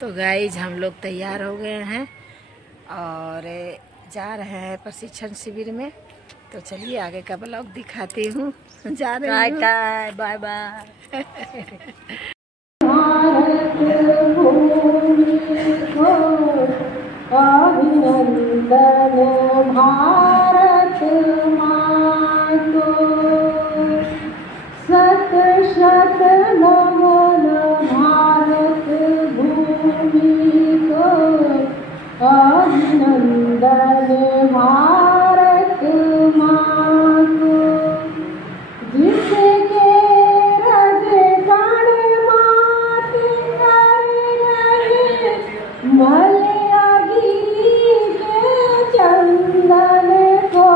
तो गाइज हम लोग तैयार हो गए हैं और जा रहे हैं प्रशिक्षण शिविर में। तो चलिए आगे का ब्लॉग दिखाती हूँ। जा रही हूँ। Bye bye. भारत माँ को शत शत नमन, भारत भूमि को अभिनंदन, भारत माँ को। जिसके रजकण मात कर रहे, मलयागिरी के चंदन को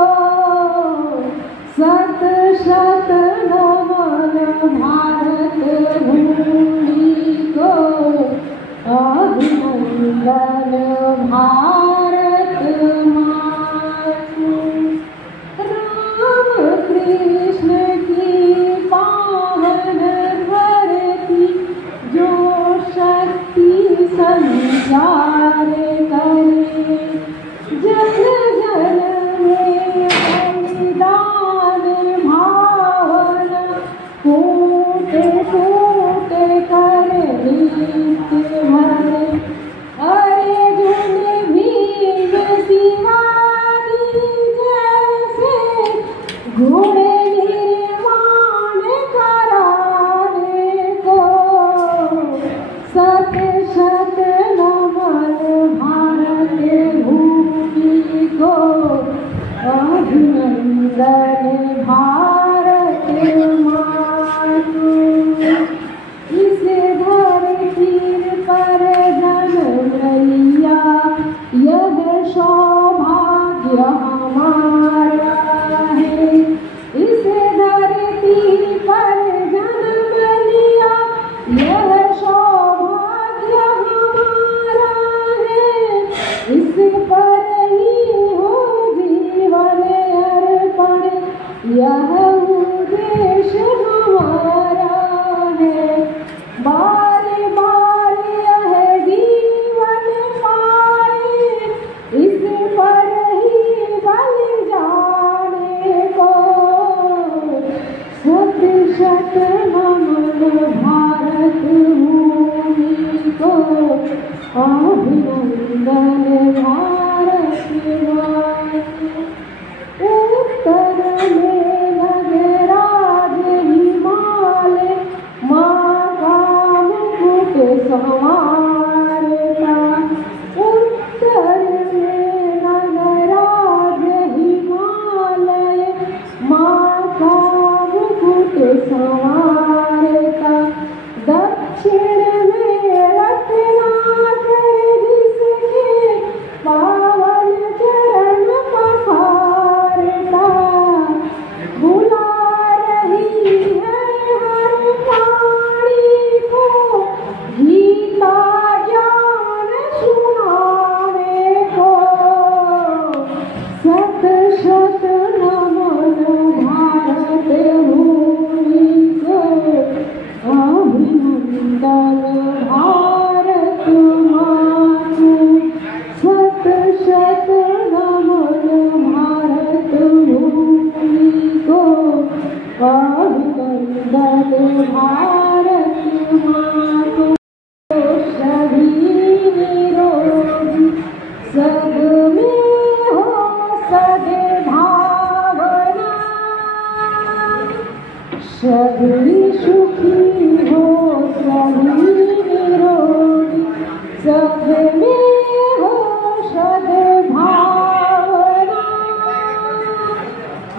शत शत नमन, भारत भूमि को अभिनंदन, भारत माँ को। राम कृष्ण की पावन धरती, जो शक्ति संचार करे, जन जन में बलिदान भावना, कूटे कूटे कर नित्य भरे। अर्जुन भीम शिवाजी जैसे घोड़े निर्माण कराने को शत शत नमन, भारत भूमि को अभिनंदन, भारत माँ को। इस धरती पर जन्म लिया, यह सौभाग्य हमारा है। इस धरती पर जन्म लिया, यह सौभाग्य हमारा है। इस पर ही हो जीवन अर्पण, यह उद्देश्य हमारा है। बार बार यह जीवन पाए, इस पर ही बल जाने को शत शत नमन, भारत भूमि को अभिनंदन, भारत माँ को। उत्तर में नगराज हिमालय, माँ का मुकुट संवारता। उत्तर में नगराज हिमालय, माँ का मुकुट संवारता। दक्षिण में रत्नाकर, जिसके पावन चरण पखारता। बुला रही है हर प्राणी को, गीता ज्ञान सुनाने को शत शत नमन, भारत भूमि को अभिनंदन, भारत माँ को। शत शत नमन, भारत भूमि को अभिनंदन, भारत माँ को। सभी निरोगी सब में हो सद्भावना, सभी सुखी हो सभी निरोगी, सब में हो सद्भावना।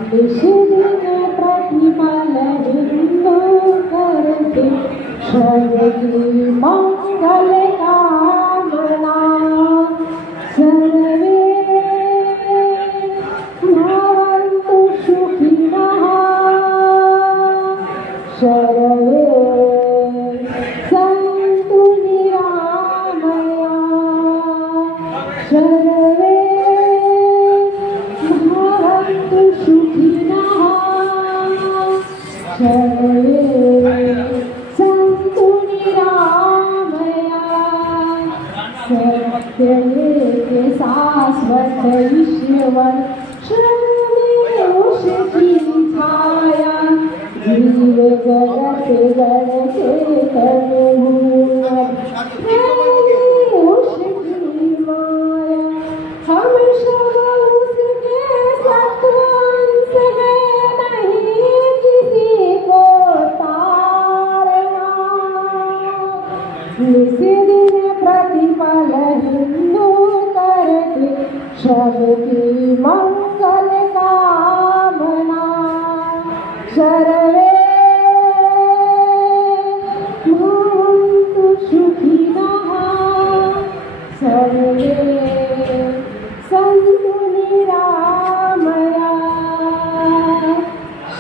निज दिन प्रतिपल हिंदू करते, सर्वकी मंगल कामना। सर्वे भवन्तु सुखिनः, सर्वे सन्तु निरामया, सर्वे भवन्तु सुखिनः, सर्वे सन्तु निरामया। सत्य के शाश्वत ईश्वर श्रम में उसकी छाया जीव जगत गण चेतन भूमर उसकी माया हम सब उसके सत्वंश हैं नहीं किसी को तारना निस्दिन प्रतिपल हिंदू करते सबकी मंगल कामना सर्वे भवन्तु सुखिनः सर्वे सन्तु निरामया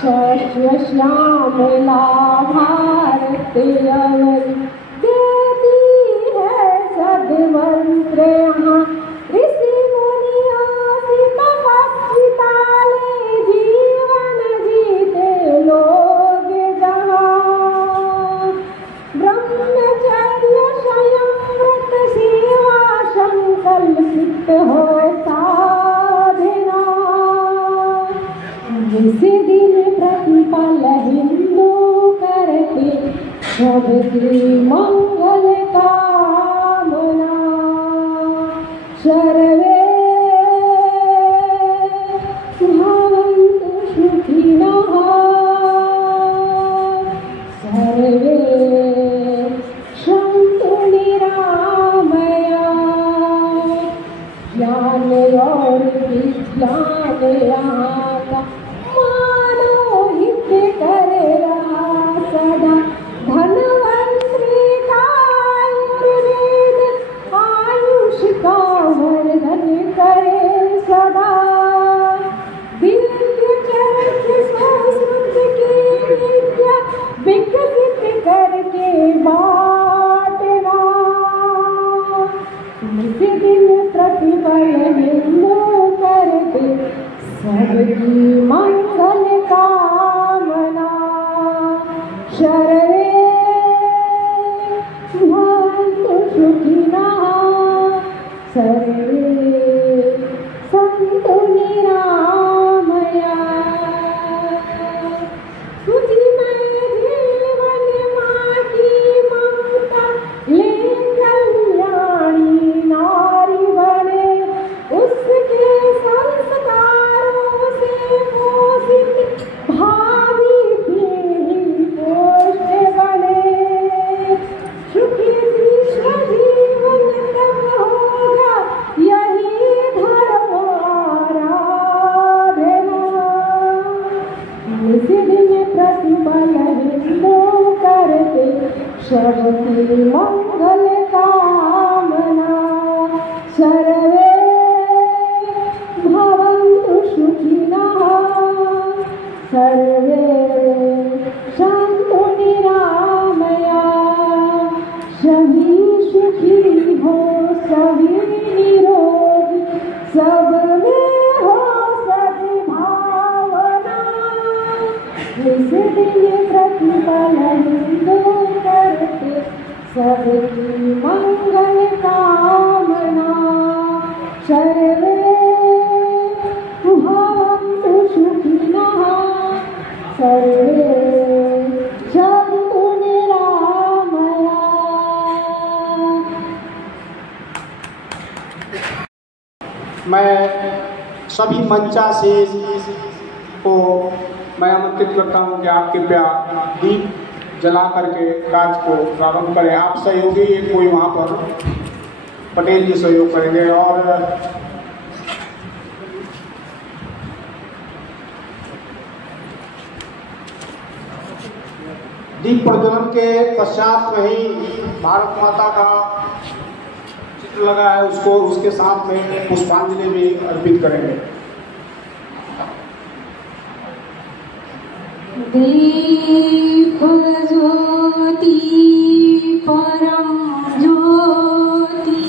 सस्यश्यामला भारत अवनि देती है सद्मंत्र यहाँ ऋषि मुनि आदि तपस्वी ताले जीवन जीते लोग जहाँ ब्रह्मचर्य स्वयं व्रत सेवा संकल्पित हो साधना जिस दिन प्रतिपल हिंदू करते सबकी मंगल कामना सर्वे भवन्तु सुखिनः सर्वे सन्तु निरामया ज्ञान और विज्ञान यहाँ का मानव हित करे रहा सदा धनवंतरी का आयुर्वेद आयुष का वर्धन करे सदा दिव्य चरित्र संस्कृत की विद्या विकसित करके बांटना निस्दिन प्रतिपल हिंदू करते सबकी मंगल कामना सर्वे भवन्तु सुखिनः सर्वे सन्तु निरामया सुखमय जीवन माँ की ममता ले कल्याणी नारी बने उसके संस्कारों से पोषित भावी पीढ़ी पोष्य बने सुखी विश्व जीवन तब होगा यही धर्म आराधना निस्दिन प्रतिपल हिंदू करते सबकी मंगल कामना सर्वे भवन्तु सुखिनः सर्वे सन्तु निरामया सभी सुखी हो सभी निरोगी सब में हो सद्भावना इस दिन प्रतिपल हिंदू करते सबकी मंगल कामना सर्वे भवन्तु सुखिनः सर्वे सन्तु निरामया। मैं सभी मंचासी को मैं आमंत्रित करता हूँ कि आप कृपया दीप जला करके कार्य को प्रारंभ करें। आप सहयोगी एक कोई वहाँ पर पटेल जी सहयोग करेंगे और दीप प्रज्वलन के पश्चात में ही भारत माता का चित्र लगा है उसको उसके साथ में पुष्पांजलि भी अर्पित करेंगे। दीप ज्योति परम ज्योति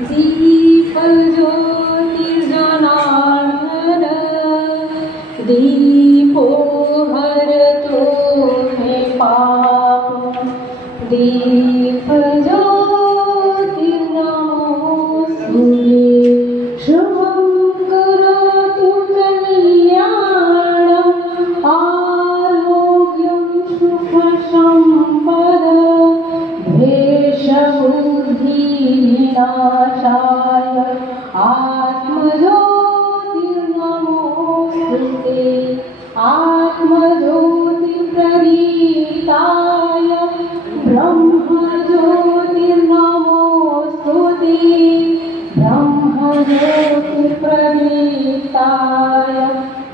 दीप ज्योति जनार्दन दीपो हरतो मे पाप दीप ज्योति क्लेशबुद्धिविनाशाय आत्मज्योतिर्नमोस्तुते आत्मज्योतिप्रदीप्ताय ब्रह्मज्योतिर्नमोस्तुते ब्रह्मज्योतिप्रदीप्ताय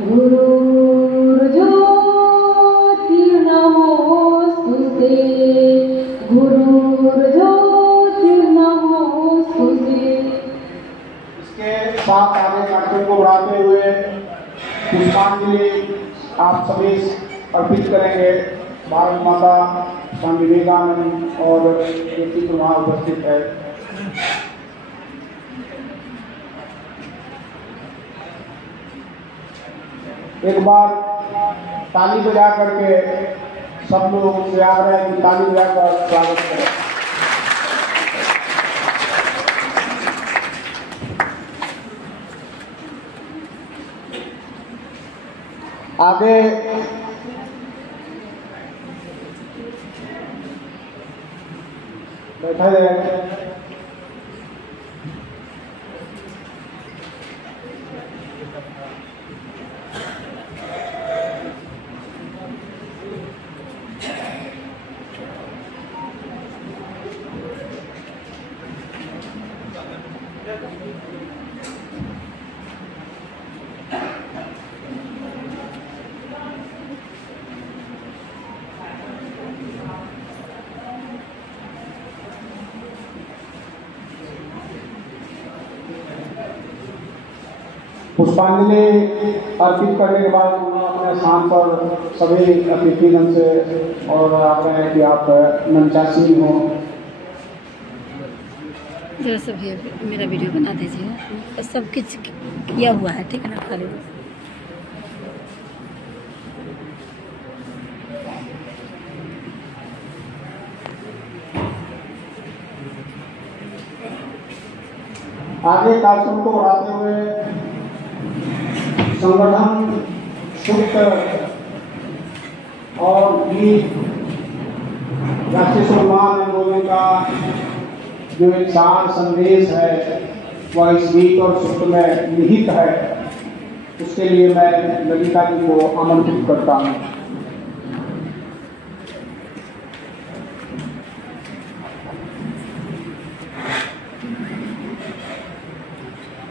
गुरुर्ज्योतिर्नमोस्तुते गुरुर्ज्योतिर्नमोस्तुते। इसके साथ आगे कार्यक्रम को बढ़ाते हुए पुष्पांजलि आप सभी अर्पित करेंगे। भारत माता, स्वामी विवेकानंद और व्यक्तित्व वहाँ उपस्थित है। एक बार ताली बजा करके सब लोग से आग्रह है कि ताली बजाकर स्वागत करें। आगे बैठा है। पुष्पांजलि अर्पित करने के बाद उन्होंने अपने स्थान पर सभी अतिथिगण से और आग्रह है कि आप मंचासीन हो। जो सब मेरा वीडियो बना दीजिए। सब कुछ किया हुआ है, ठीक है ना? खाली आगे कार्यक्रम को बढ़ाते हुए संगठन सूत्र और गीत राष्ट्रीय सम्मान आंदोलन का जो एक सार संदेश है वह इस गीत और सूत्र में निहित है। उसके लिए मैं ललिता जी को आमंत्रित करता हूँ।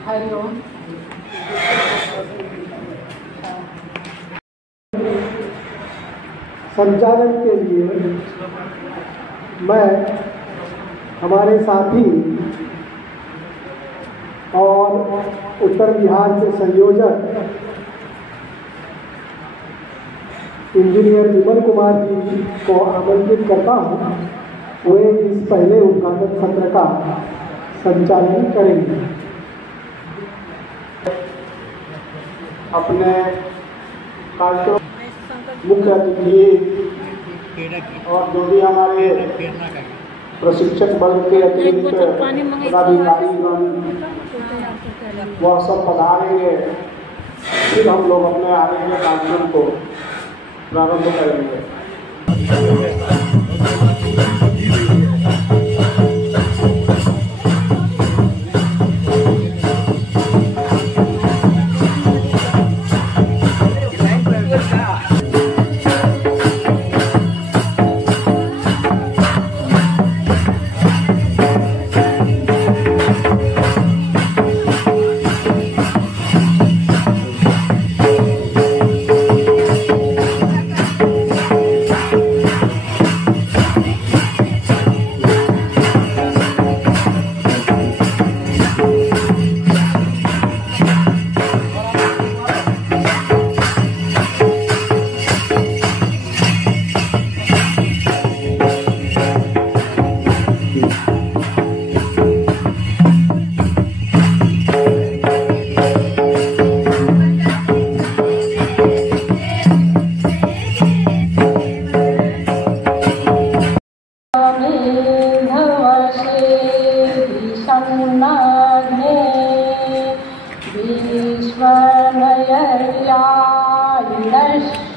हरिओम। संचालन के लिए मैं हमारे साथी और उत्तर बिहार के संयोजक इंजीनियर विमल कुमार जी को आमंत्रित करता हूँ। वे इस पहले उद्घाटन सत्र का संचालन करेंगे। अपने कार्यक्रम मुख्य अतिथि और जो भी हमारे प्रशिक्षक बल के अतिरिक्त पदाधिकारीगण वह सब पधारेंगे। फिर हम लोग अपने आगे के कार्यक्रम को प्रारंभ करेंगे।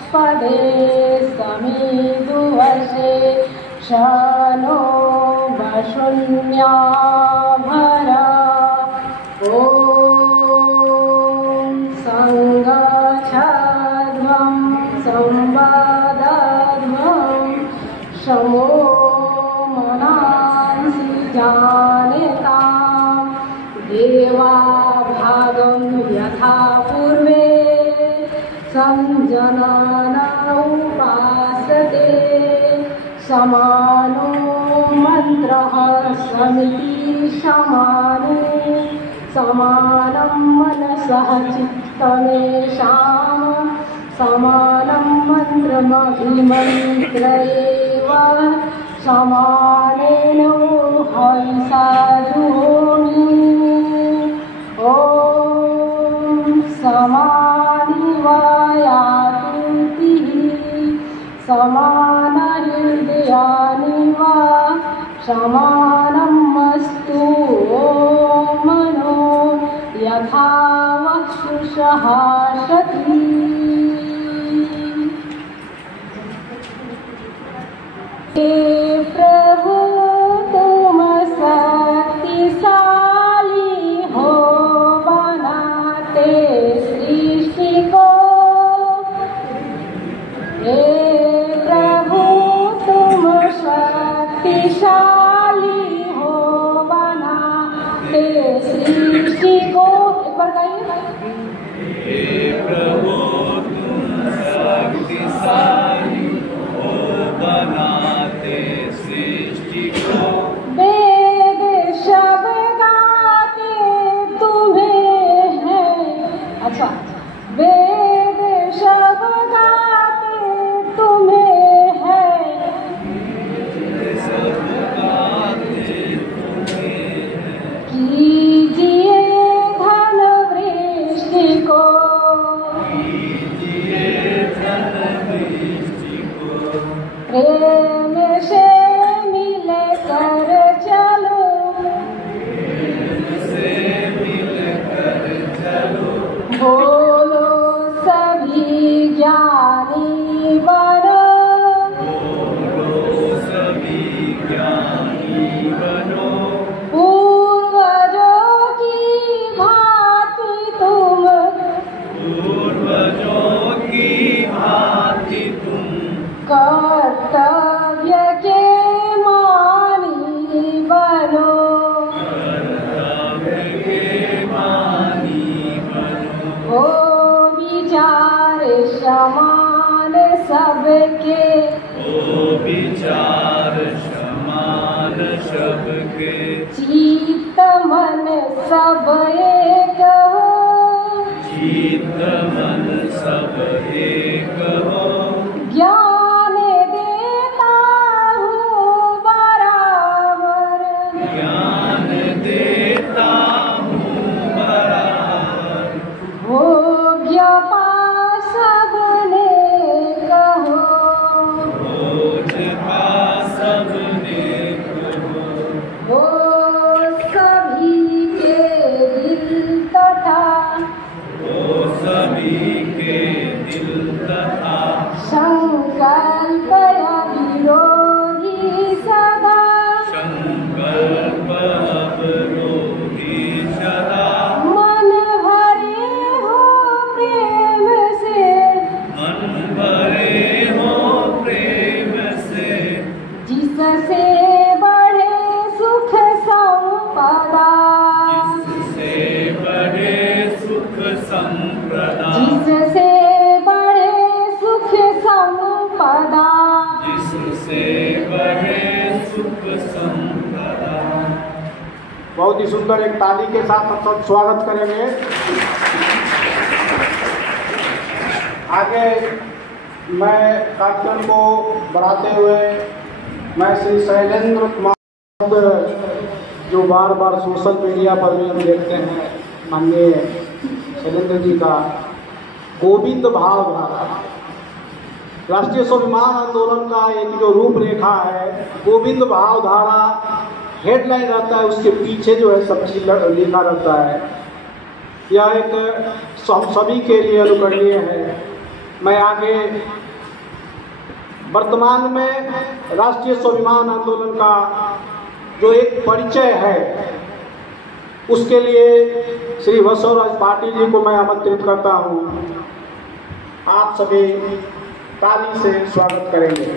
पदे समीदुवसे शनो शून्या भरा ॐ सङ्गच्छध्वं संवादाध्वं शमो मनांसि जानतां देवा भागं यथा पूर्वे संजनन उपासते समानो मन्त्रः समिति समाने समानं मनसः चित्तमेषां समानं मन्त्रमभिमन्त्रयेव समानेन हंसा जुहोमि ॐ समानिवायातुतिः समानहृदयानि वा समानमस्तु ॐ मनो यथा वक्षुषः शती हे प्रभु तुम शक्तिशाली हो बनाते सृष्टि को हे प्रभु तुम शक्तिशाली हो बनाते सृष्टि को एक बार गाइए हे प्रभु तुम शक्तिशाली हो बनाते सृष्टि को वेद शब्द गाते तुम्हें है अच्छा वेद शब्द गाते तुम्हें है सब गाते तुम्हें कीजिए धन वृष्टि को कीजिए धन वृष्टि को प्रेम से मिल कर चलो से मिलकर चलो बोलो सभी ज्ञानी बनो सभी ज्ञानी बनो पूर्वजों की भांति तुम पूर्वजों की भांति तुम कर्तव्य के मानी बनो कर्तव्य के मानी बनो हो विचार समान सबके ओ विचार समान सबके चित्त मन सब एक हो चित्त मन सब एक हो ज्ञान देता हूँ बराबर ज्ञान देता हूँ बराबर हो ज्ञापा सबने कहो रोज का सबने कहो हो सभी के दिल तथा ओ सभी के दिल तथा संकल्प विरोधी सदा संकल्प अवरोधी सदा मन भरे हो प्रेम से मन भरे हो प्रेम से जिससे बढ़े सुख संपदा जिससे बढ़े सुख संप्रदा जिससे बढ़े सुख संपदा जिससे बढ़े सुख संपदा। बहुत ही सुंदर एक ताली के साथ हम सब स्वागत करेंगे। आगे मैं कार्यक्रम को बढ़ाते हुए मैं श्री शैलेंद्र कुमार जो बार बार सोशल मीडिया पर भी हम देखते हैं माननीय शैलेंद्र जी का गोविंद भाव धारा राष्ट्रीय स्वाभिमान आंदोलन का एक जो रूपरेखा है गोविंद भाव धारा हेडलाइन रहता है, उसके पीछे जो है सब चीज लिखा रहता है। यह एक हम सभी के लिए अनुकरणीय है। मैं आगे वर्तमान में राष्ट्रीय स्वाभिमान आंदोलन का जो एक परिचय है, उसके लिए श्री बसवराज पाटिल जी को मैं आमंत्रित करता हूँ। आप सभी ताली से स्वागत करेंगे।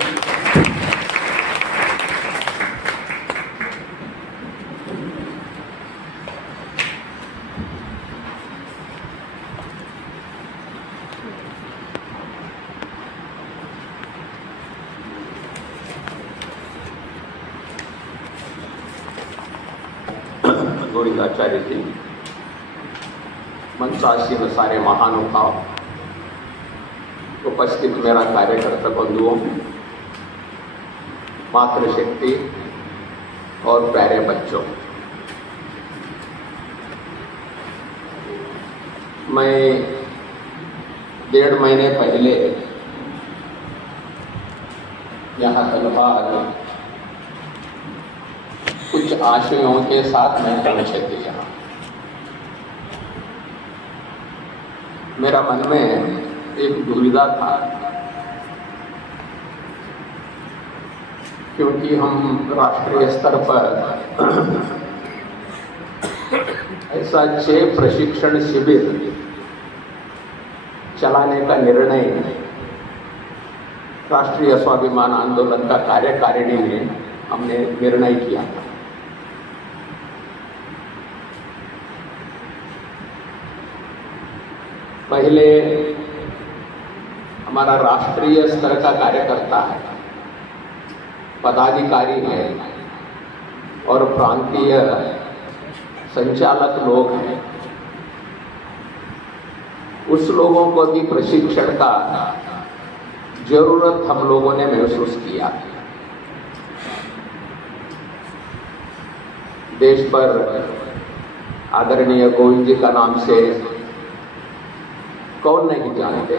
गोविंदाचार्य जी, मंचासीन सारे महानुभाव, उपस्थित मेरा कार्यकर्ता बंधुओं, मातृशक्ति और प्यारे बच्चों, मैं 1.5 महीने पहले यहाँ धनबाद कुछ आशयों के साथ मैं पहुंचे थे। यहाँ मेरा मन में एक दुविधा था, क्योंकि हम राष्ट्रीय स्तर पर ऐसा 6 प्रशिक्षण शिविर चलाने का निर्णय राष्ट्रीय स्वाभिमान आंदोलन का कार्यकारिणी में हमने निर्णय किया था। पहले हमारा राष्ट्रीय स्तर का कार्यकर्ता है, पदाधिकारी है और प्रांतीय संचालक लोग हैं। उस लोगों को भी प्रशिक्षण का जरूरत हम लोगों ने महसूस किया। देश पर आदरणीय गोविंद जी का नाम से कौन नहीं जानते।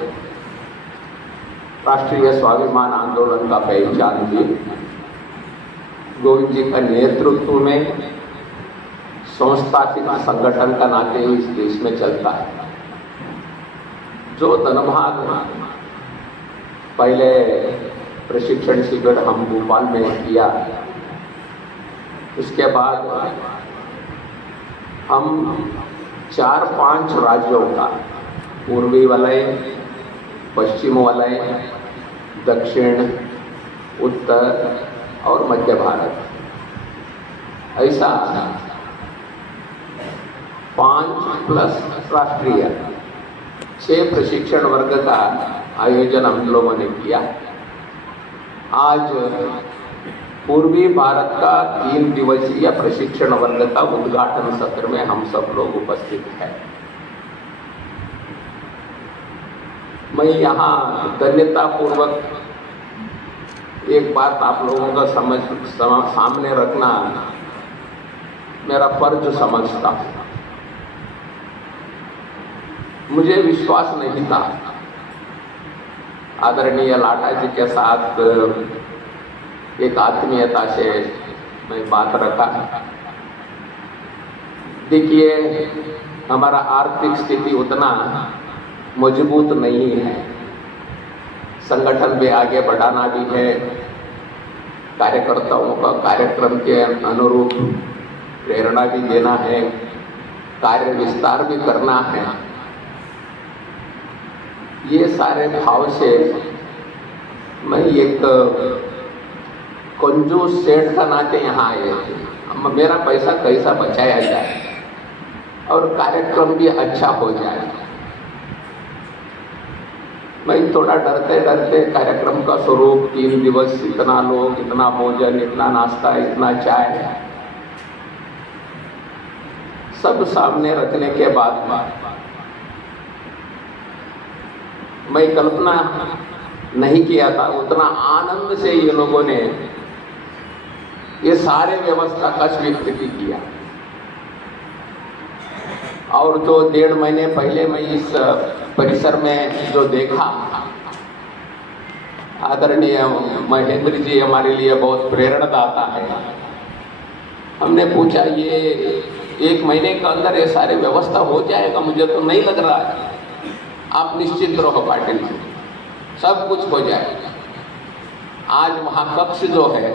राष्ट्रीय स्वाभिमान आंदोलन का पहचान भी गोविंद जी का नेतृत्व में संस्थापित संगठन का नाते इस देश में चलता है। जो धनबाद पहले प्रशिक्षण शिविर हम भोपाल में किया, उसके बाद हम 4-5 राज्यों का, पूर्वी वलय, पश्चिम वलय, दक्षिण, उत्तर और मध्य भारत, ऐसा 5+ राष्ट्रीय 6 प्रशिक्षण वर्ग का आयोजन हम लोगों ने किया। आज पूर्वी भारत का 3 दिवसीय प्रशिक्षण वर्ग का उद्घाटन सत्र में हम सब लोग उपस्थित हैं। मैं यहाँ धन्यता पूर्वक एक बात आप लोगों का सामने रखना मेरा फर्ज समझता हूँ। मुझे विश्वास नहीं था, आदरणीय लाटा जी के साथ एक आत्मीयता से मैं बात रखा। देखिए, हमारा आर्थिक स्थिति उतना मजबूत नहीं है, संगठन भी आगे बढ़ाना भी है, कार्यकर्ताओं का कार्यक्रम के अनुरूप प्रेरणा भी देना है, कार्य विस्तार भी करना है। ये सारे भाव से मैं एक कंजूस सेठ का नाते यहाँ आए थे। मेरा पैसा कैसा बचाया जाए और कार्यक्रम भी अच्छा हो जाए। मैं थोड़ा डरते डरते कार्यक्रम का स्वरूप 3 दिवस, इतना लोग, इतना भोजन, इतना नाश्ता, इतना चाय, सब सामने रखने के बाद मैं कल्पना नहीं किया था उतना आनंद से ये लोगों ने ये सारे व्यवस्था का स्वीकृति किया। और जो 1.5 महीने पहले मैं इस परिसर में जो देखा, आदरणीय महेंद्र जी हमारे लिए बहुत प्रेरणादाता है। हमने पूछा, ये 1 महीने के अंदर ये सारे व्यवस्था हो जाएगा? मुझे तो नहीं लग रहा है। आप निश्चित रहो पाटिल जी, सब कुछ हो जाएगा। आज महाकक्ष जो है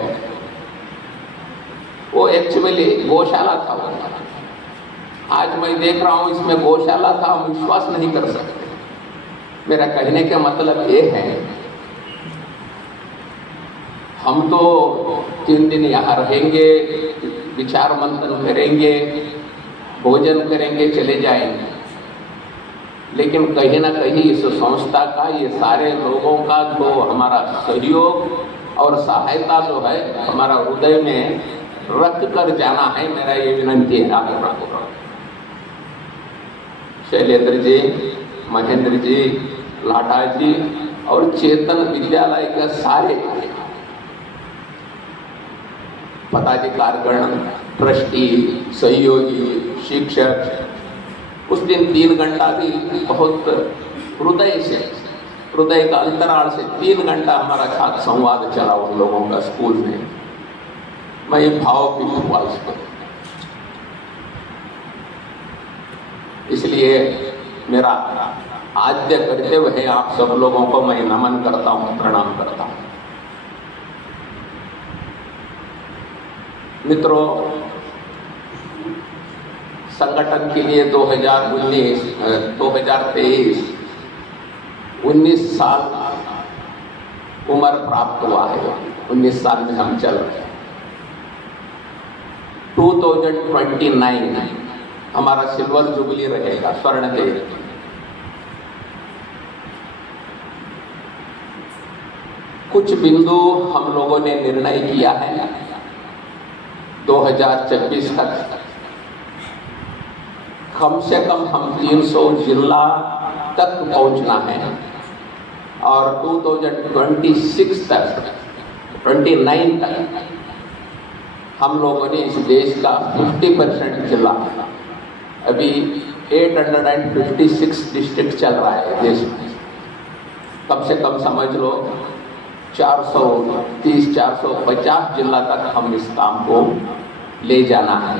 वो एक्चुअली गौशाला था वो। आज मैं देख रहा हूँ इसमें गौशाला था, हम विश्वास नहीं कर सकते। मेरा कहने का मतलब ये है, हम तो 3 दिन यहाँ रहेंगे, विचार मंथन करेंगे, भोजन करेंगे, चले जाएंगे, लेकिन कहीं ना कहीं इस संस्था का, ये सारे लोगों का जो हमारा सहयोग और सहायता जो है हमारा हृदय में रख कर जाना है। मेरा ये विनंती है आप लोगों को। शैलेंद्र जी, महेंद्र जी, लाटा जी और चेतन विद्यालय के सारे पदाधिकारगण, ट्रस्टी, सहयोगी, शिक्षक, उस दिन 3 घंटा भी बहुत हृदय से, हृदय का अंतराल से 3 घंटा हमारा साथ संवाद चला उन लोगों का स्कूल में। मैं भाव भी हुआ उस पर। इसलिए मेरा आद्य करते हुए आप सब लोगों को मैं नमन करता हूँ, प्रणाम करता हूँ। मित्रों, संगठन के लिए 2023 19 साल उम्र प्राप्त हुआ है। 19 साल में हम चल रहे हैं। 2029 हमारा सिल्वर जुबली रहेगा, स्वर्ण जयंती। कुछ बिंदु हम लोगों ने निर्णय किया है 2026 तक कम से कम हम 300 जिला तक पहुंचना है और 2026 तक 29 तक हम लोगों ने इस देश का 50% जिला, अभी 856 डिस्ट्रिक्ट चल रहा है देश में, कम से कम समझ लो 430-450 जिला तक हम इस काम को ले जाना है।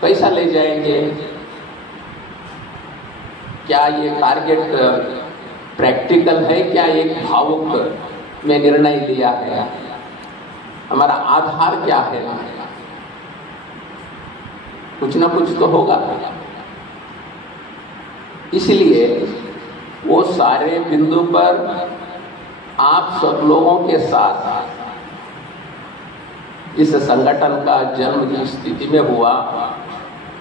कैसा ले जाएंगे? क्या ये टारगेट प्रैक्टिकल है, क्या एक भावुक में निर्णय लिया है? हमारा आधार क्या है? कुछ ना कुछ तो होगा। इसलिए वो सारे बिंदु पर आप सब लोगों के साथ इस संगठन का जन्म जिस स्थिति में हुआ,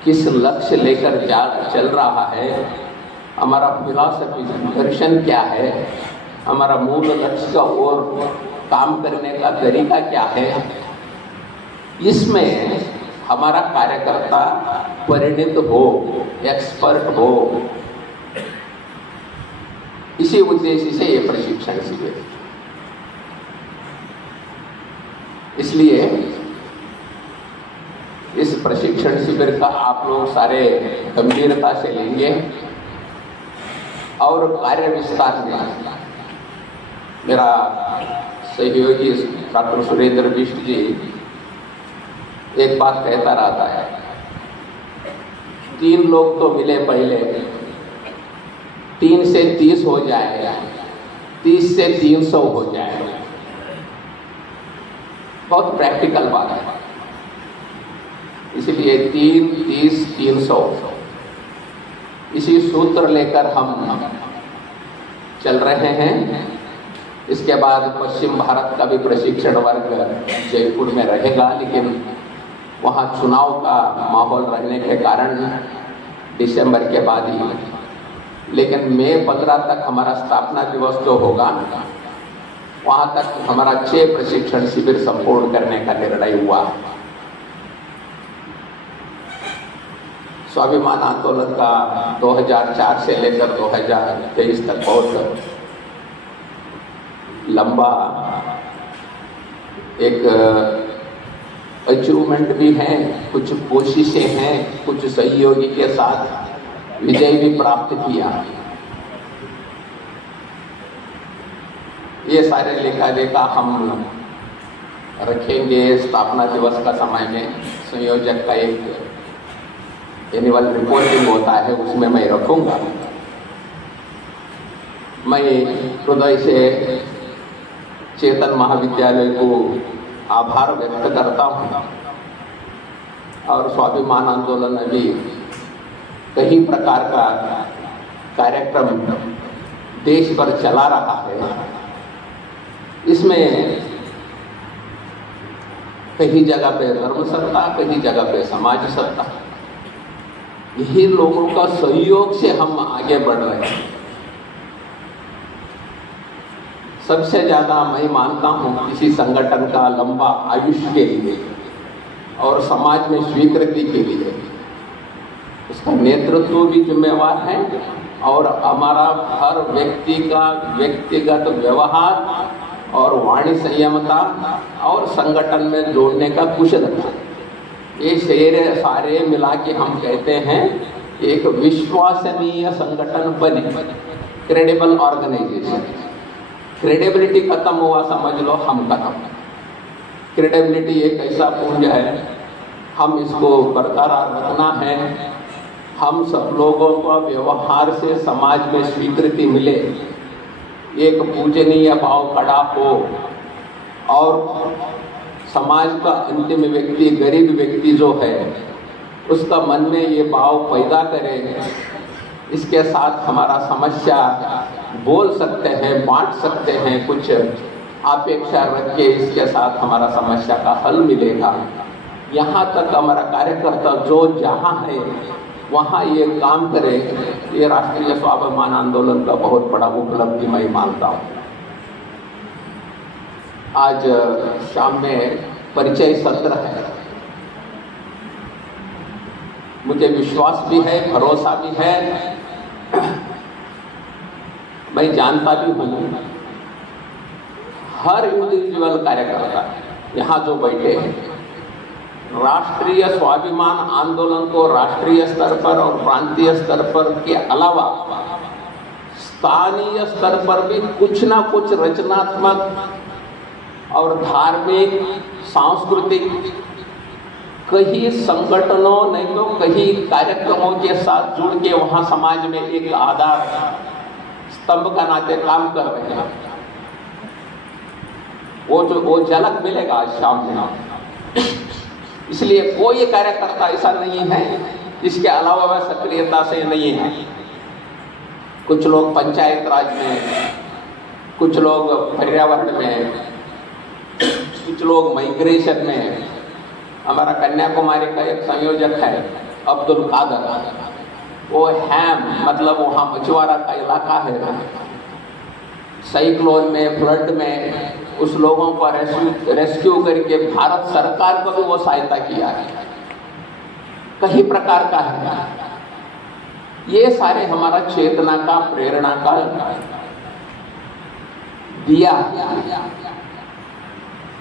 किस लक्ष्य लेकर चल रहा है, हमारा फिलॉसफी दर्शन क्या है, हमारा मूल लक्ष्य का और काम करने का तरीका क्या है, इसमें हमारा कार्यकर्ता परिणित हो, एक्सपर्ट हो, इसी उद्देश्य से ये प्रशिक्षण शिविर। इसलिए इस प्रशिक्षण शिविर का आप लोग सारे गंभीरता से लेंगे और कार्य विस्तार में मेरा सहयोगी डॉक्टर सुरेंद्र बिष्ट जी एक बात कहता रहता है, 3 लोग तो मिले पहले, 3 से 30 हो जाएगा, 30 से 300 हो जाएगा। बहुत प्रैक्टिकल बात है। इसलिए 3, 30, 300 इसी सूत्र लेकर हम चल रहे हैं। इसके बाद पश्चिम भारत का भी प्रशिक्षण वर्ग जयपुर में रहेगा, लेकिन वहाँ चुनाव का माहौल रहने के कारण दिसंबर के बाद ही, लेकिन मई 15 तक हमारा स्थापना दिवस जो होगा, वहाँ तक हमारा 6 प्रशिक्षण शिविर संपूर्ण करने का निर्णय हुआ। स्वाभिमान आंदोलन का 2004 से लेकर 2023 तक बहुत लंबा एक अचीवमेंट भी है, कुछ कोशिशें हैं, कुछ सहयोगी के साथ विजय भी प्राप्त किया। ये सारे लेखा लेखा हम रखेंगे। स्थापना दिवस का समय में संयोजक का एक एनुअल रिपोर्टिंग होता है, उसमें मैं रखूंगा। मैं हृदय से चेतन महाविद्यालय को आभार व्यक्त करता हूँ और स्वाभिमान आंदोलन में भी कई प्रकार का कार्यक्रम देश भर चला रहा है। इसमें कई जगह पे धर्म सत्ता, कई जगह पे समाज सत्ता, यही लोगों का सहयोग से हम आगे बढ़ रहे हैं। सबसे ज़्यादा मैं मानता हूँ किसी संगठन का लंबा आयुष्य के लिए और समाज में स्वीकृति के लिए उसका नेतृत्व भी जिम्मेवार है, और हमारा हर व्यक्ति का व्यक्तिगत व्यवहार और वाणी संयमता और संगठन में जोड़ने का कुशलता, ये सारे मिला के हम कहते हैं एक विश्वसनीय संगठन बने, क्रेडिबल ऑर्गेनाइजेशन। क्रेडिबिलिटी खत्म हुआ समझ लो हम खत्म। क्रेडिबिलिटी एक ऐसा पुंज है, हम इसको बरकरार रखना है। हम सब लोगों का व्यवहार से समाज में स्वीकृति मिले, एक पूजनीय भाव खड़ा हो, और समाज का अंतिम व्यक्ति, गरीब व्यक्ति जो है, उसका मन में ये भाव पैदा करे। इसके साथ हमारा समस्या बोल सकते हैं, बांट सकते हैं, कुछ अपेक्षा रख के इसके साथ हमारा समस्या का हल मिलेगा। यहाँ तक हमारा कार्यकर्ता जो जहाँ है वहाँ ये काम करे, ये राष्ट्रीय स्वाभिमान आंदोलन का बहुत बड़ा उपलब्धि मैं मानता हूँ। आज शाम में परिचय सत्र है। मुझे विश्वास भी है, भरोसा भी है, मैं जानता भी हूँ हर इंडिविजुअल कार्यकर्ता यहाँ जो बैठे हैं राष्ट्रीय स्वाभिमान आंदोलन को राष्ट्रीय स्तर पर और प्रांतीय स्तर पर के अलावा स्थानीय स्तर पर भी कुछ ना कुछ रचनात्मक और धार्मिक, सांस्कृतिक कई संगठनों नहीं तो कई कार्यक्रमों के साथ जुड़ के वहाँ समाज में एक आधार स्तंभ का नाते काम कर रहे हैं। वो झलक मिलेगा आज शाम में। इसलिए कोई कार्यकर्ता ऐसा नहीं है जिसके अलावा वह सक्रियता से नहीं है। कुछ लोग पंचायत राज में, कुछ लोग पर्यावरण में, कुछ लोग माइग्रेशन में। हमारा कन्याकुमारी का एक संयोजक है अब्दुल कादर, वो हैम मतलब वहाँ मछुआरा का इलाका है, साइक्लोन में, फ्लड में उस लोगों को रेस्क्यू करके भारत सरकार को भी वो सहायता किया है, कई प्रकार का है। ये सारे हमारा चेतना का, प्रेरणा का दिया।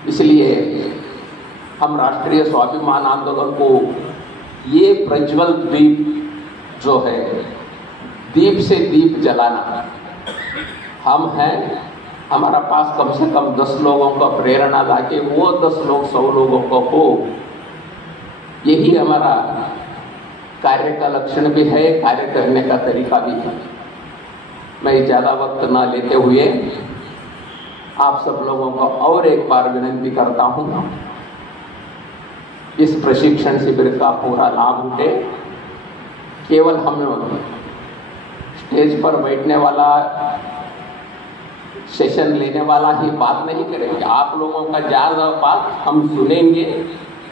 इसलिए हम राष्ट्रीय स्वाभिमान आंदोलन को ये प्रज्वल दीप जो है, दीप से दीप जलाना हम हैं। हमारा पास कम से कम 10 लोगों का प्रेरणा लाके वो 10 लोग 100 लोगों को हो, यही हमारा कार्य का लक्षण भी है, कार्य करने का तरीका भी है। मैं ज़्यादा वक्त ना लेते हुए आप सब लोगों को और एक बार विनती करता हूँ, इस प्रशिक्षण शिविर का पूरा लाभ उठे। केवल हम स्टेज पर बैठने वाला, सेशन लेने वाला ही बात नहीं करेंगे। आप लोगों का ज़्यादा बात हम सुनेंगे,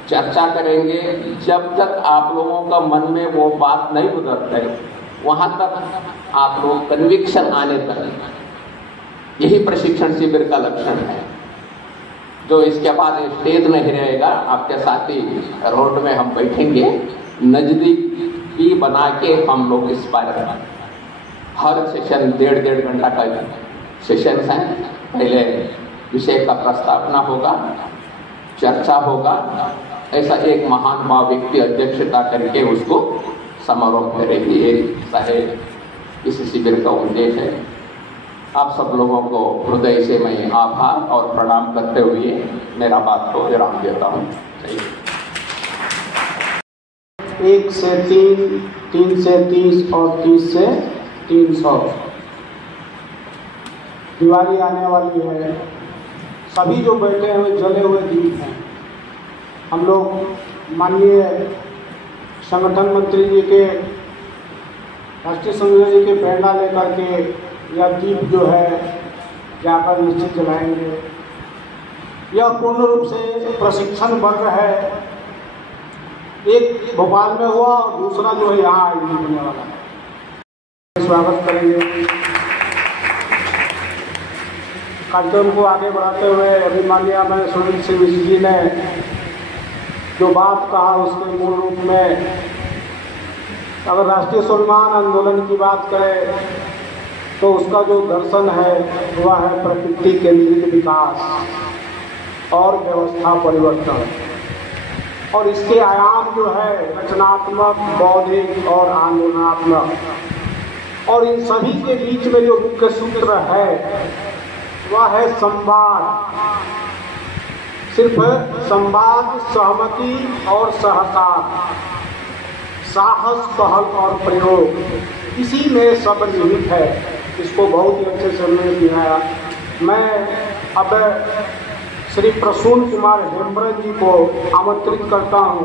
चर्चा करेंगे। जब तक आप लोगों का मन में वो बात नहीं उतरते वहाँ तक आप लोग कन्विक्शन आने तक, यही प्रशिक्षण शिविर का लक्षण है। जो इसके बाद स्टेज नहीं रहेगा, आपके साथ ही रोड में हम बैठेंगे, नज़दीकी बना के हम लोग इस पर हर सेशन 1.5 घंटा का सेशन हैं। पहले विषय का प्रस्तावना होगा, चर्चा होगा, ऐसा एक महान भाव व्यक्ति अध्यक्षता करके उसको समारोह करेगी। ये सारे इस शिविर का उद्देश्य है। आप सब लोगों को हृदय से मैं आभार और प्रणाम करते हुए मेरा बात को विराम देता हूँ। 1 से 3, 3 से 30 और 30 से 300 दिवाली आने वाली है। सभी जो बैठे हुए जले हुए दीप हैं, हम लोग माननीय संगठन मंत्री जी के, राष्ट्रीय संयोजक जी के प्रेरणा लेकर के यह दीप जो है जाकर निश्चित जलाएंगे। यह पूर्ण रूप से प्रशिक्षण वर्ग है, एक भोपाल में हुआ और दूसरा जो है यहाँ आयोजित होने वाला है। स्वागत करेंगे। कार्यक्रम को आगे बढ़ाते हुए अभिमान्य में सुनील सिंह जी ने जो बात कहा उसके मूल रूप में अगर राष्ट्रीय स्वाभिमान आंदोलन की बात करें तो उसका जो दर्शन है वह है प्रकृति केंद्रित विकास और व्यवस्था परिवर्तन, और इसके आयाम जो है रचनात्मक, बौद्धिक और आंदोलनात्मक, और इन सभी के बीच में जो मुख्य सूत्र है वह है संवाद। सिर्फ संवाद, सहमति और सहकार, साहस, पहल और प्रयोग, इसी में सब निहित है। इसको बहुत ही अच्छे से हमने दिखाया। मैं अब श्री प्रसून कुमार हेम्ब्रम जी को आमंत्रित करता हूँ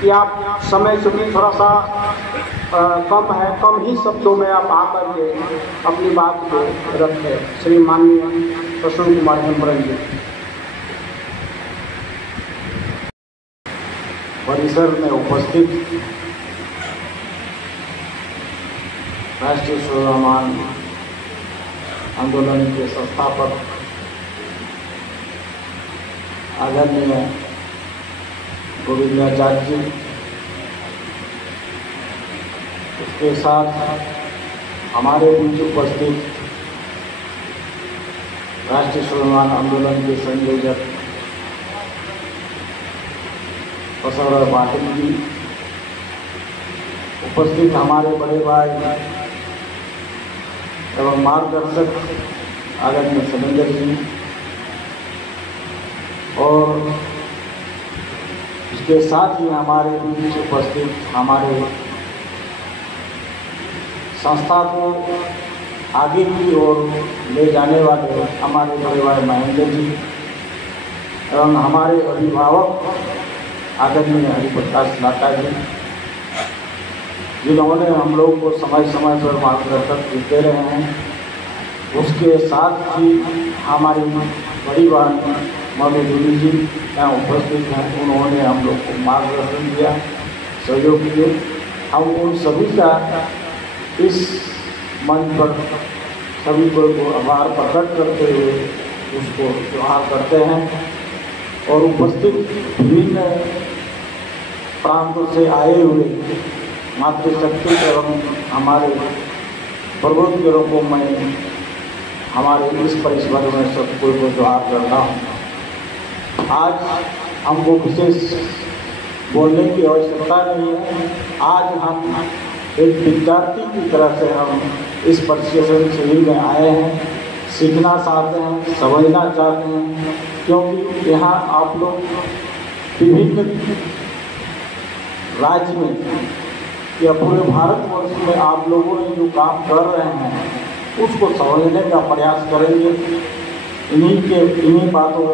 कि आप समय से भी थोड़ा सा कम है, कम ही शब्दों में आप आकर के अपनी बात को रखें। श्री माननीय प्रसून कुमार हेम्ब्रम जी। परिसर में उपस्थित राष्ट्रीय स्वाभिमान आंदोलन के संस्थापक आदरणीय गोविंदाचार्य जी, उसके साथ हमारे बीच उपस्थित राष्ट्रीय स्वाभिमान आंदोलन के संयोजक बसवराज पाटिल जी, उपस्थित हमारे बड़े भाई एवं मार्गदर्शक आदरणीय सलेंदर जी, और इसके साथ ही हमारे बीच उपस्थित हमारे संस्था को आगे की ओर ले जाने वाले हमारे बड़े भाई महेंद्र जी एवं हमारे अभिभावक आदरणीय हरिप्रकाश लाटा जी, जिन्होंने हम लोग को समय समय पर मार्गदर्शन देते रहे हैं। उसके साथ ही हमारी बड़ी बहन मधुरी जी यहाँ उपस्थित हैं, उन्होंने हम लोग को मार्गदर्शन दिया, सहयोग किए। हम उन सभी का इस मंच पर सभी को आभार प्रकट करते हुए उसको जोहार करते हैं। और उपस्थित विभिन्न प्रांतों से आए हुए मातृशक्ति एवं हमारे प्रबोधकों को मैं हमारे इस परिसर में सबको जोहार करता हूँ। आज हमको विशेष बोलने की आवश्यकता नहीं है। आज हम एक विद्यार्थी की तरह से हम इस प्रशिक्षण शिविर में आए हैं, सीखना चाहते हैं, समझना चाहते हैं, क्योंकि यहाँ आप लोग विभिन्न राज्य में या पूरे भारतवर्ष में आप लोगों ने जो काम कर रहे हैं उसको समझने का प्रयास करेंगे। इन्हीं बातों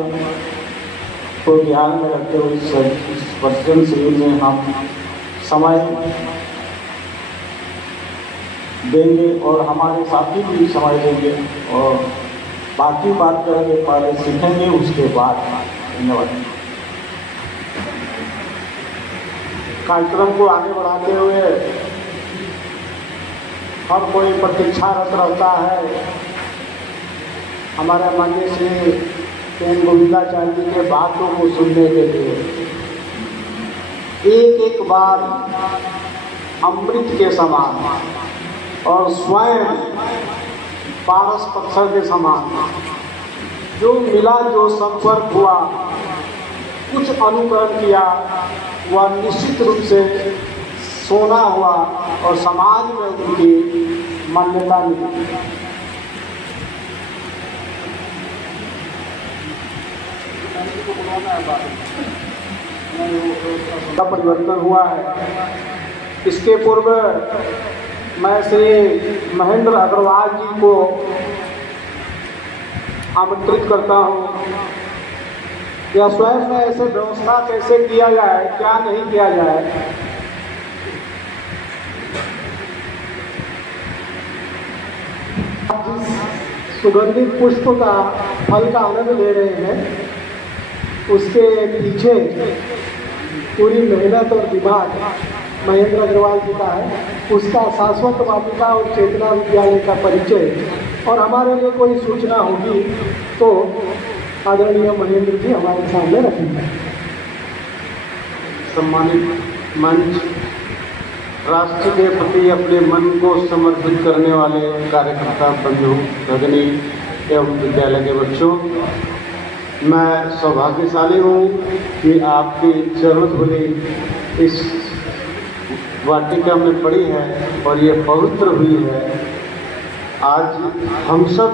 को ध्यान में रखते हुए इस प्रशिक्षण शिविर में हम समय देंगे और हमारे साथी भी समय देंगे और बाकी बात करेंगे, पहले सीखेंगे उसके बाद। धन्यवाद। कार्यक्रम को आगे बढ़ाते हुए हर कोई प्रतीक्षारत रहता है हमारे माननीय श्री एन गोविंदाचार्य जी के बातों को सुनने के लिए। एक एक बार अमृत के समान और स्वयं पारस पत्थर के समान जो मिला, जो संपर्क हुआ, कुछ अनुकरण किया, वह निश्चित रूप से सोना हुआ और समाज में उनकी मान्यता मिली। का परिवर्तन हुआ है। इसके पूर्व मैं श्री महेंद्र अग्रवाल जी को आमंत्रित करता हूँ या स्वयं में ऐसे व्यवस्था कैसे किया जाए, क्या नहीं किया जाए। जिस सुगंधित पुष्प का फल का आनंद ले रहे हैं, उसके पीछे पूरी मेहनत और दिमाग महेंद्र अग्रवाल जी का है। उसका शाश्वत वाटिका और चेतना विद्यालय का परिचय और हमारे लिए कोई सूचना होगी तो आदरणीय महेंद्र जी हमारे सामने रखेंगे। सम्मानित मंच, राष्ट्र के प्रति अपने मन को समर्पित करने वाले कार्यकर्ता बंधु भगिनी एवं विद्यालय के बच्चों, मैं सौभाग्यशाली हूँ कि आपकी जरूरत हुई इस वाटिका में पड़ी है और ये पवित्र हुई है। आज हम सब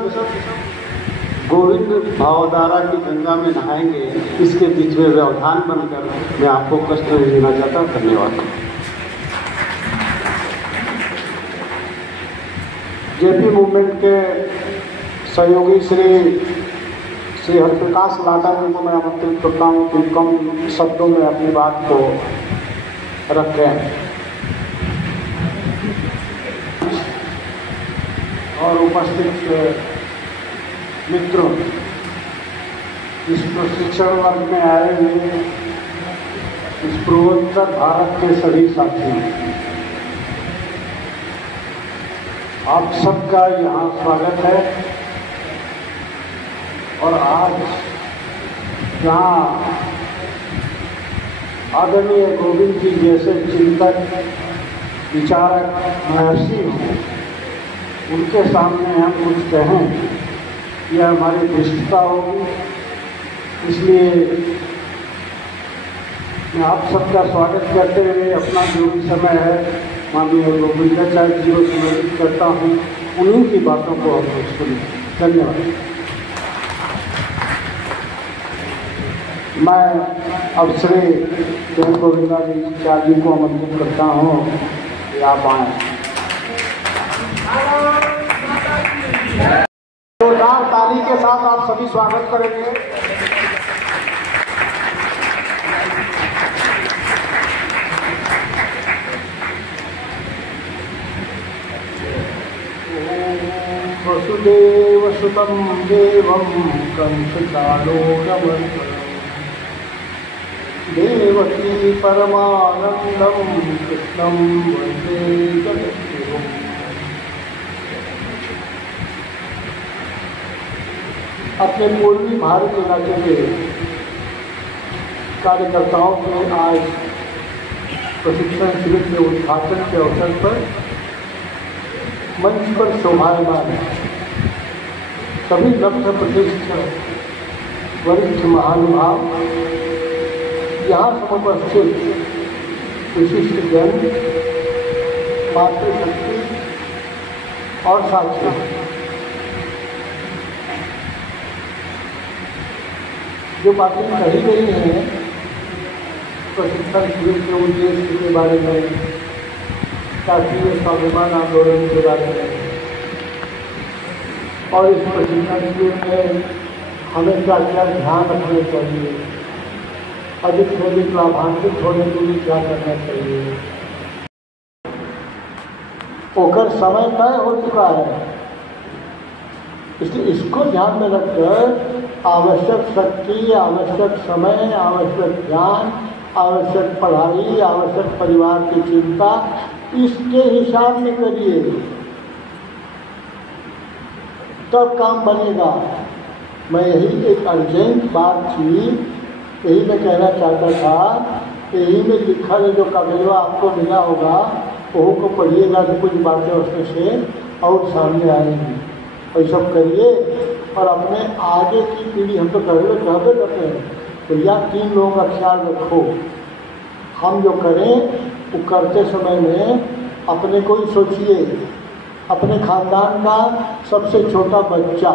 गोविंद भावधारा की गंगा में नहाएंगे, इसके बीच में व्यवधान बनकर मैं आपको कष्ट नहीं देना चाहता। धन्यवाद। जेपी मूवमेंट के सहयोगी श्री हरिप्रकाश लाटा जी को मैं आमंत्रित करता हूँ कि कम शब्दों में अपनी बात को रखें। और उपस्थित मित्रों, इस प्रशिक्षण वर्ग में आए हुए इस पूर्वोत्तर भारत के सभी साथी, आप सबका यहाँ स्वागत है। और आज जहाँ आदरणीय गोविंद जी जैसे चिंतक विचारक महर्षि हों, उनके सामने हम कुछ कहें, यह हमारी धृष्टता होगी। इसलिए मैं आप सबका स्वागत करते हुए अपना जो भी समय है माननीय गोविंदाचार्य जी को समर्पित करता हूँ। उन्हीं की बातों को हम सुनें। धन्यवाद। मैं अब श्री गोविंदाचार्य जी को आमंत्रित करता हूँ कि आप आएँ। जोरदार ताली के साथ आप सभी स्वागत करेंगे। वसुदेव सुतं देवं कंसचाणूरमर्दनं देवकी परमानंदं कृष्णं वन्दे जगद्गुरुम्। अपने पूर्वी भारत इलाके के कार्यकर्ताओं के आज प्रशिक्षण शिविर के उद्घाटन के अवसर पर मंच पर शोभायमान सभी लब्ध प्रतिष्ठित वरिष्ठ महानुभाव, यहाँ समुपस्थित विशिष्ट जन, मातृशक्ति और साथी, जो बातें कही गई हैं प्रशिक्षण शिविर के उद्देश्य के बारे में, राष्ट्रीय स्वाभिमान आंदोलन के बारे में और इस प्रशिक्षण शिविर में हमें क्या क्या ध्यान रखने चाहिए, अधिक से अधिक लाभान्वित होने के लिए क्या करना चाहिए। होकर समय तय हो चुका है, इसलिए इसको ध्यान में रखकर आवश्यक शक्ति, आवश्यक समय, आवश्यक ज्ञान, आवश्यक पढ़ाई, आवश्यक परिवार की चिंता, इसके हिसाब में करिए, तब काम बनेगा। मैं यही एक अर्जेंट बात थी, यही मैं कहना चाहता था। यही में लिखा है, जो कागजवा आपको मिला होगा वो को पढ़िएगा तो कुछ बातें उसमें से और सामने आएंगी। और सब करिए और अपने आगे की पीढ़ी, हम तो कहते करते हैं भैया 3 लोगों का ख्याल रखो। हम जो करें वो करते समय में अपने को ही सोचिए, अपने खानदान का सबसे छोटा बच्चा,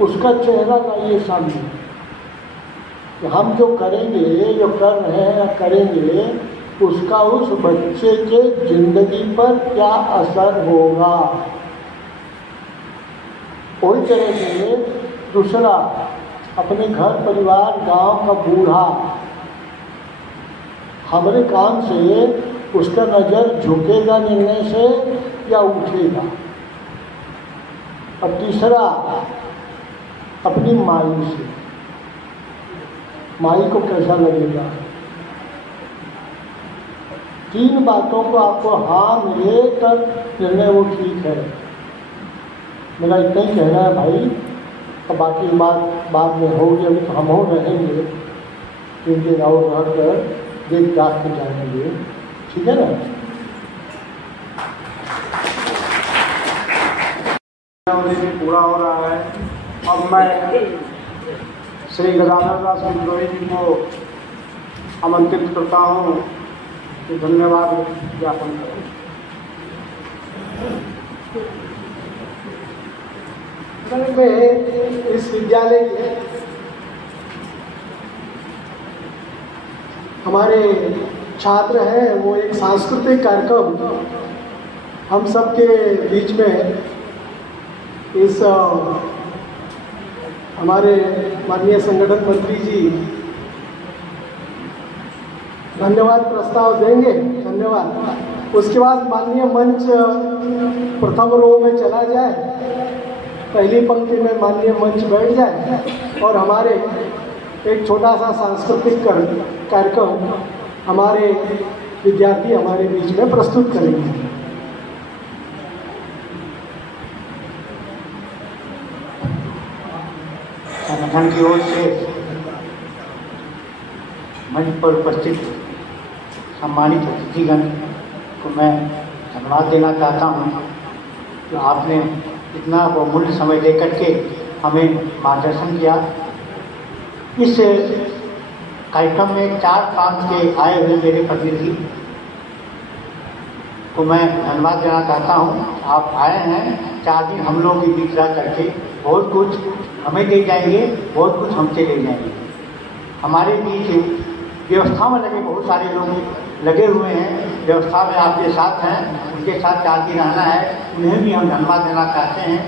उसका चेहरा लाइए सामने। हम जो करेंगे, जो कर रहे हैं करेंगे, उसका उस बच्चे के जिंदगी पर क्या असर होगा। वही तरह से दूसरा, अपने घर परिवार गांव का बूढ़ा हमारे काम से उसका नज़र झुकेगा निर्णय से या उठेगा। और तीसरा अपनी माई से, माई को कैसा लगेगा। 3 बातों को आपको हाँ मिले तब निर्णय वो ठीक है। मेरा इतना ही कहना है भाई, और बाकी बात बाद में होगी। अभी तो हम हो रहेंगे 3 दिन और रह कर देख दाख के जाएंगे, ठीक है ना। पूरा हो रहा है। अब मैं श्री गदाधर दास विद्रोही जी को आमंत्रित करता हूँ कि धन्यवाद ज्ञापन करें। में इस विद्यालय के हमारे छात्र हैं, वो एक सांस्कृतिक कार्यक्रम हम सबके बीच में इस हमारे माननीय संगठन मंत्री जी धन्यवाद प्रस्ताव देंगे। धन्यवाद। उसके बाद माननीय मंच प्रथम रो में चला जाए, पहली पंक्ति में माननीय मंच बैठ जाए और हमारे एक छोटा सा सांस्कृतिक कार्यक्रम हमारे विद्यार्थी हमारे बीच में प्रस्तुत करेंगे। संगठन की ओर से मंच पर उपस्थित सम्मानित अतिथिगण को मैं धन्यवाद देना चाहता हूँ कि आपने इतना बहुमूल्य समय दे करके हमें मार्गदर्शन किया। इस कार्यक्रम में 4 प्रांत के आए हुए मेरे प्रतिनिधि को मैं धन्यवाद देना चाहता हूँ। आप आए हैं, 4 दिन हम लोग के बीच रह करके बहुत कुछ हमें दे जाएंगे, बहुत कुछ हमसे ले जाएंगे। हमारे बीच व्यवस्था में लगे बहुत सारे लोग लगे हुए हैं, व्यवस्था में आपके साथ हैं, उनके साथ 4 दिन रहना है, उन्हें भी हम धन्यवाद देना चाहते हैं।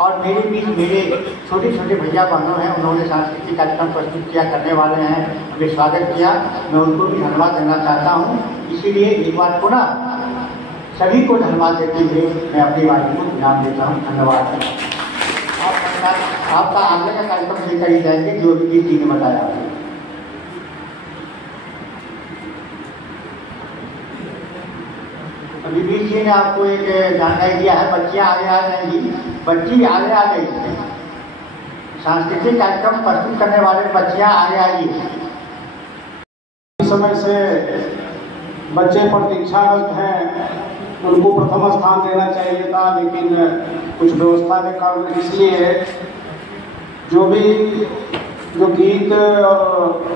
और मेरे बीच मेरे छोटे छोटे भैया बहनों हैं, उन्होंने सांस्कृतिक कार्यक्रम प्रस्तुत किया करने वाले हैं, हमें स्वागत किया, मैं उनको भी धन्यवाद देना चाहता हूँ। इसीलिए एक बार पुनः सभी को धन्यवाद देते हुए मैं अपनी वाणी को विराम देता हूँ। धन्यवाद। आपका आगे का कार्यक्रम लेकर ही जाएंगे जो भी जी ने बताया। अभी बीच जी ने आपको एक जानकारी दिया है, बच्चियाँ आगे आ जाएंगी, बच्ची आगे आ गई, सांस्कृतिक कार्यक्रम प्रस्तुत करने वाले बच्चियाँ आगे आइए। इस समय से बच्चे प्रतीक्षारत हैं, उनको प्रथम स्थान देना चाहिए था, लेकिन कुछ व्यवस्था के कारण इसलिए जो गीत और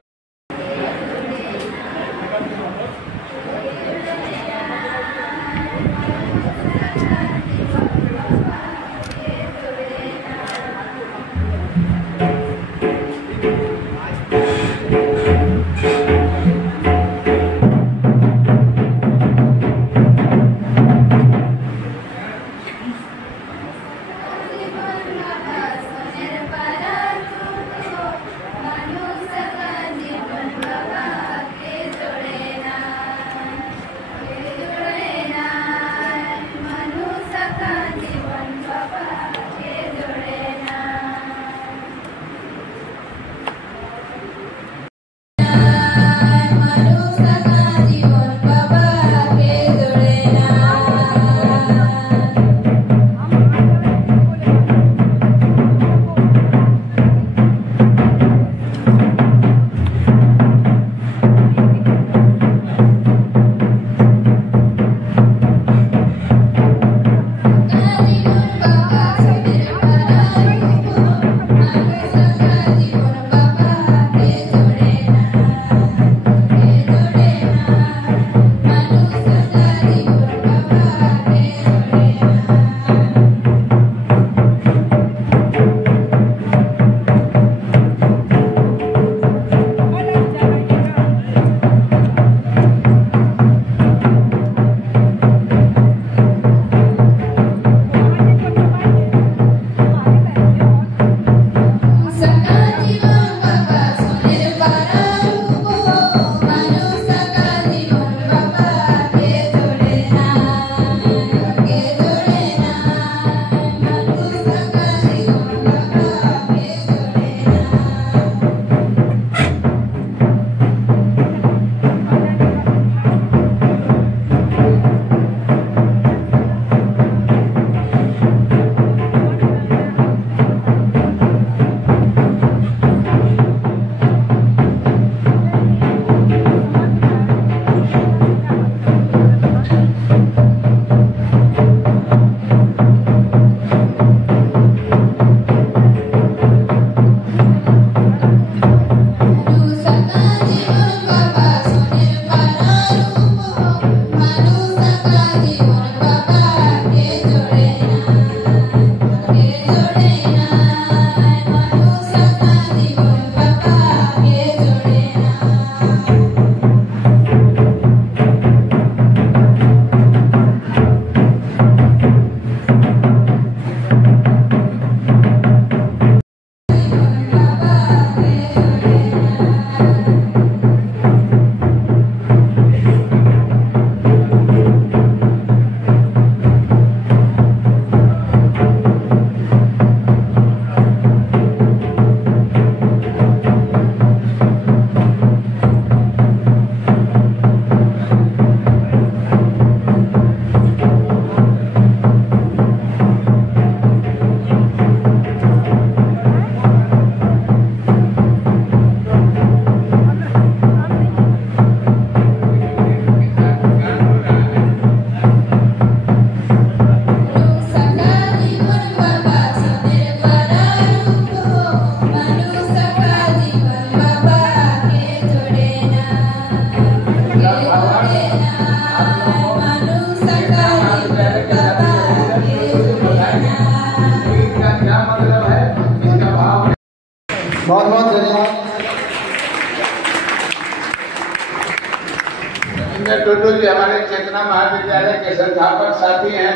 इसमें टुटू जी हमारे चेतना महाविद्यालय के संस्थापक साथी हैं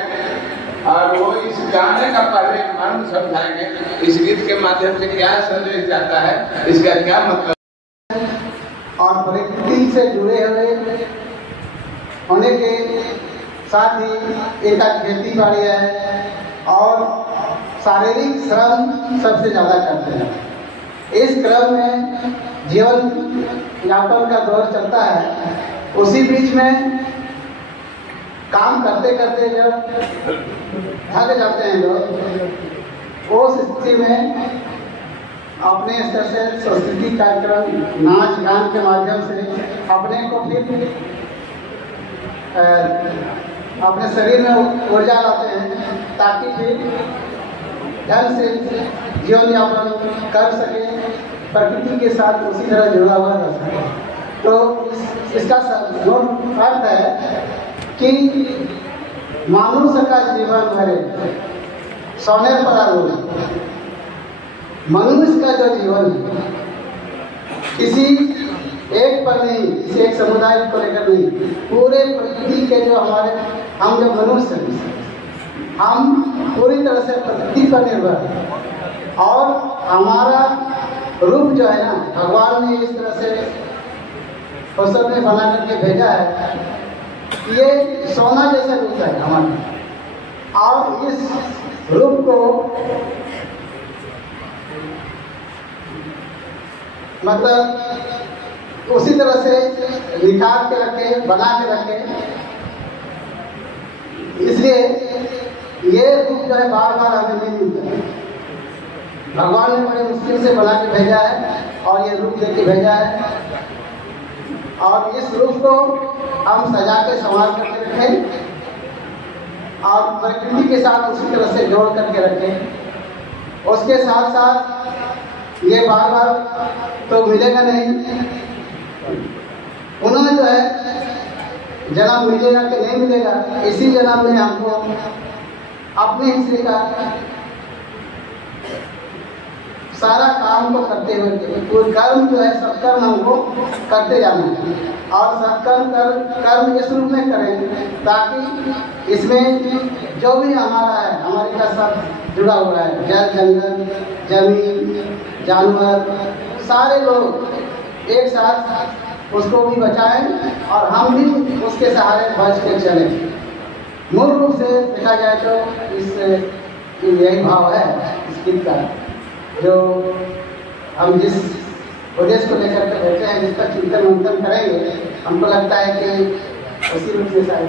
और वो इस गाने का पहले मर्म समझाएंगे। इस गीत के माध्यम से क्या संदेश जाता है, इसका क्या मतलब, और प्रकृति से जुड़े हुए होने के साथ ही एक खेती बाड़ी है और शारीरिक श्रम सबसे ज़्यादा करते हैं। इस क्रम में जीवन यापन का दौर चलता है। उसी बीच में काम करते करते जब थक जाते हैं लोग, उस स्थिति में अपने स्तर से सांस्कृतिक कार्यक्रम नाच गान के माध्यम से अपने को फिर अपने शरीर में ऊर्जा लाते हैं ताकि फिर ढंग से जीवन यापन कर सके, प्रकृति के साथ उसी तरह जुड़ा हुआ रह सके। तो इसका अर्थ है कि मनुष्य का जीवन भरे सोने पर आधारित, मनुष्य का जो जीवन है किसी एक पर नहीं, किसी एक समुदाय को लेकर नहीं, पूरे प्रकृति के जो हमारे हम जो मनुष्य हैं हम पूरी तरह से प्रकृति पर निर्भर है। और हमारा रूप जो है ना, भगवान ने इस तरह से फसल में बना करके भेजा है, ये सोना जैसा रूप है हमारा। और इस रूप को मतलब उसी तरह से निकाल के रखे, बना के रखे, इसलिए ये रूप जो है बार बार हमें नहीं मिलता है। भगवान ने बड़े मुश्किल से बना के भेजा है और ये रूप दे के भेजा है। और इस रूप को हम सजा के संभाल करके रखें और प्रकृति के साथ उसी तरह से जोड़ करके रखें। उसके साथ साथ ये बार बार तो मिलेगा नहीं, उन्होंने जो है जन्म मिलेगा कि नहीं मिलेगा, इसी जन्म में हमको अपने हिस्से का सारा काम को करते हुए कोई कर्म जो है सत्कर्म हमको करते जाना है। और सत्कर्म कर्म इस रूप में करें ताकि इसमें जो भी हमारा है, हमारे का सब जुड़ा हुआ है, जल जंगल जमीन जानवर सारे लोग एक साथ उसको भी बचाएं और हम भी उसके सहारे बच के चलें। मूल रूप से देखा जाए तो इस यही भाव है इस गीत का, जो हम जिस उद्देश्य को लेकर के बैठे हैं, जिस पर चिंतन मंथन करेंगे, हमको लगता है कि उसी रूप से शायद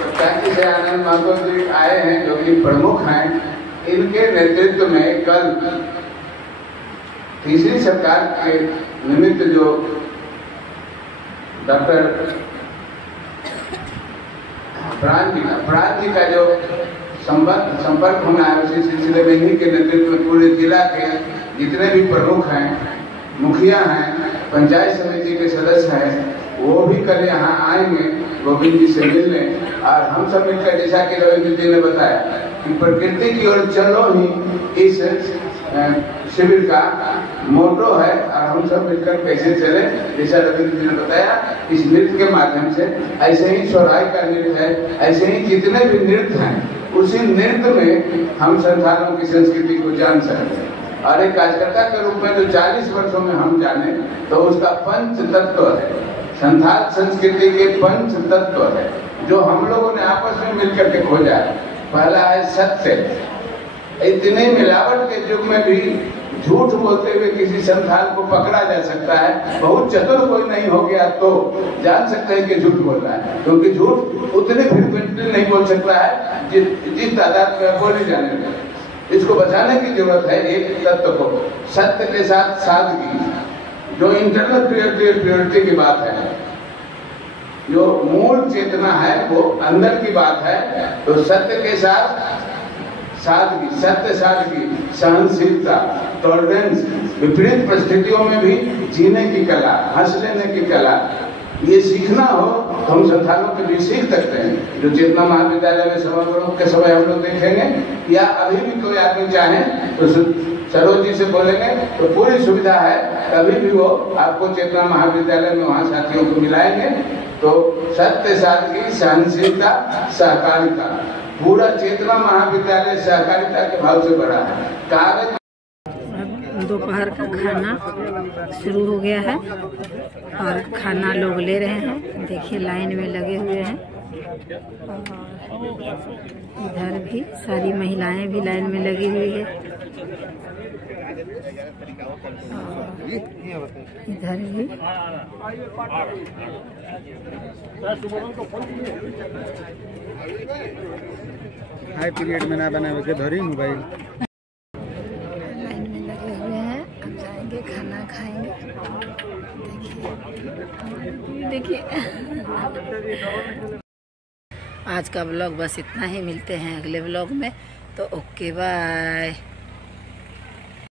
सत्याग्रह से आनंद महतो जी आए हैं जो कि प्रमुख हैं। इनके नेतृत्व में कल तीसरी सरकार के निमित्त जो डॉक्टर प्राण जी का जो संपर्क होना है, उसी सिलसिले में इन्हीं के नेतृत्व में पूरे जिला के जितने भी प्रमुख हैं, मुखिया हैं, पंचायत समिति के सदस्य हैं, वो भी कल यहाँ आएंगे गोविंद जी से मिलने। और हम सब मिलकर, जैसा कि रविंद्र जी ने बताया कि प्रकृति की ओर चलो ही इस शिविर का मोटो है। और हम सब मिलकर कैसे चले, जैसा रविंद्र जी ने बताया, इस नृत्य के माध्यम से, ऐसे ही सोहराय का नृत्य है, ऐसे ही जितने भी नृत्य हैं, उसी नृत्य में हम संथालों की संस्कृति को जान सकते हैं। और एक कार्यकर्ता के रूप में जो 40 वर्षों में हम जाने, तो उसका पंच तत्व है, संथाल संस्कृति के पंच तत्व है जो हम लोगों ने आपस में मिलकर के खोजा है। पहला है सत्य। इतने मिलावट के युग में भी झूठ बोलते हुए किसी संथाल को पकड़ा जा सकता है। बहुत चतुर कोई नहीं हो गया तो जान सकते हैं कि झूठ बोल रहा है, क्योंकि झूठ उतने फ्रिक्वेंटली नहीं बोल सकता है जिस तादाद में बोली जाने लगे। इसको बचाने की जरूरत है एक तत्व को, सत्य के साथ सादगी, जो इंटरनल प्योरिटी की बात है, जो मूल चेतना है वो अंदर की बात है। तो सत्य के साथ सादगी, सत्य सादगी, सहनशीलता, टॉलरेंस, विपरीत परिस्थितियों में भी जीने की कला, हंस लेने की कला, ये सीखना हो तो हम संस्थानों के भी सीख सकते हैं। जो चेतना महाविद्यालय में समारोह के समय हम लोग देखेंगे, या अभी भी कोई आदमी चाहे तो सरोज जी से बोलेंगे तो पूरी सुविधा है। कभी भी वो आपको चेतना महाविद्यालय में वहाँ साथियों को मिलाएंगे। तो सत्य, सादगी, सहनशीलता, सहकारिता, पूरा चेतना महाविद्यालय सहकारिता के भाव से बड़ा है। कागज दोपहर का खाना शुरू हो गया है और खाना लोग ले रहे हैं। देखिए लाइन में लगे हुए हैं और इधर भी सारी महिलाएं भी लाइन में लगी हुई है। इधर भी हाई पीरियड में ना बना के धरी मोबाइल लाइन में लगे हुए हैं। अब जाएंगे खाना खाएंगे। देखिए आज का ब्लॉग बस इतना ही। मिलते हैं अगले ब्लॉग में। तो ओके बाय।